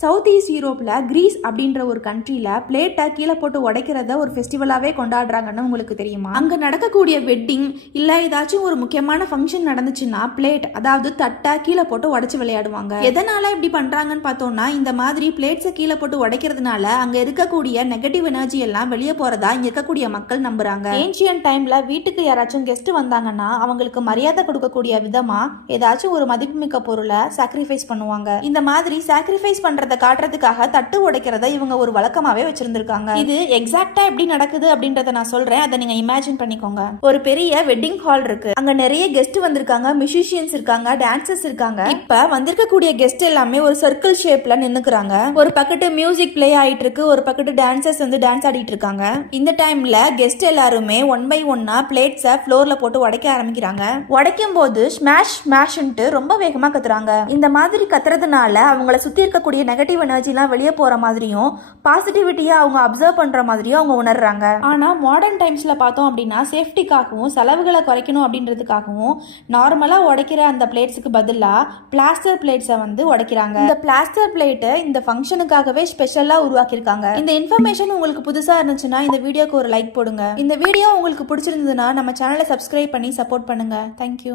South east யூரோப்பில் Greece அப்படின்ற ஒரு கண்ட்ரியில் பிளேட்டை கீழே போட்டு உடைக்கிறத ஒரு ஃபெஸ்டிவலாகவே கொண்டாடுறாங்கன்னு உங்களுக்கு தெரியுமா? அங்கே நடக்கக்கூடிய வெட்டிங் இல்லை ஏதாச்சும் ஒரு முக்கியமான ஃபங்க்ஷன் நடந்துச்சுன்னா பிளேட், அதாவது தட்டை கீழே போட்டு உடைச்சு விளையாடுவாங்க. எதனால இப்படி பண்ணுறாங்கன்னு பார்த்தோம்னா, இந்த மாதிரி பிளேட்ஸை கீழே போட்டு உடைக்கிறதுனால அங்கே இருக்கக்கூடிய நெகட்டிவ் எனர்ஜி எல்லாம் வெளியே போகிறதா இங்கே இருக்கக்கூடிய மக்கள் நம்புறாங்க. ஏன்ஷியன் டைமில் வீட்டுக்கு யாராச்சும் கெஸ்ட் வந்தாங்கன்னா அவங்களுக்கு மரியாதை கொடுக்கக்கூடிய விதமாக ஏதாச்சும் ஒரு மதிப்புமிக்க பொருளை சாக்ரிஃபைஸ் பண்ணுவாங்க. இந்த மாதிரி சாக்ரிஃபைஸ் பண்ணுற காட்டுறதுக்காக தட்டு உடைக்கிறத இவங்க ஒரு வழக்கமாவே வச்சிருந்திருக்காங்க. இது எக்ஸாக்ட்டா எப்படி நடக்குது அப்படின்றத நான் சொல்றேன், அதை நீங்க இமேஜின் பண்ணிக்கோங்க. ஒரு பெரிய வெட்டிங் ஹால் இருக்கு, அங்க நிறைய கெஸ்ட் வந்திருக்காங்க, மியூசிஷியன்ஸ் இருக்காங்க, டான்சர்ஸ் இருக்காங்க. இப்ப வந்திருக்கக்கூடிய கெஸ்ட் எல்லாமே ஒரு சர்க்கிள் ஷேப்ல நின்னுக்குறாங்க. ஒரு பக்கத்து மியூசிக் பிளே ஆயிட்டு இருக்கு, ஒரு பக்கத்து டான்சர்ஸ் வந்து டான்ஸ் ஆடிட்டு இருக்காங்க. இந்த டைம்ல கெஸ்ட் எல்லாருமே ஒன் பை ஒன்னா பிளேட்ஸை ஃப்ளோர்ல போட்டு உடைக்க ஆரம்பிக்கிறாங்க. உடைக்கும் போது ஸ்மாஷ் ஸ்மாஷ்ன்ட்டு ரொம்ப வேகமா கத்துறாங்க. இந்த மாதிரி கத்துறதுனால அவங்கள சுத்தி இருக்கக்கூடிய நெகட்டிவ் எனர்ஜிலாம் வெளியே போற மாதிரியும் பாசிட்டிவிட்டியை அவங்க அப்சர்வ் பண்ற மாதிரியும் அவங்க உணர்றாங்க. ஆனா மாடர்ன் டைம்ஸ்ல பார்த்தோம் அப்படின்னா சேஃப்டிக்காகவும் செலவுகளை குறைக்கணும் அப்படின்றதுக்காகவும் நார்மலா உடைக்கிற அந்த பிளேட்ஸுக்கு பதிலா பிளாஸ்டர் பிளேட்ஸை வந்து உடைக்கிறாங்க. இந்த பிளாஸ்டர் பிளேட்டை இந்த ஃபங்க்ஷனுக்காகவே ஸ்பெஷலா உருவாக்கியிருக்காங்க. இந்த இன்ஃபர்மேஷன் உங்களுக்கு புதுசா இருந்துச்சுன்னா இந்த வீடியோக்கு ஒரு லைக் போடுங்க. இந்த வீடியோ உங்களுக்கு பிடிச்சிருந்ததுன்னா நம்ம சேனலை சப்ஸ்கிரைப் பண்ணி சப்போர்ட் பண்ணுங்க. தேங்க்யூ.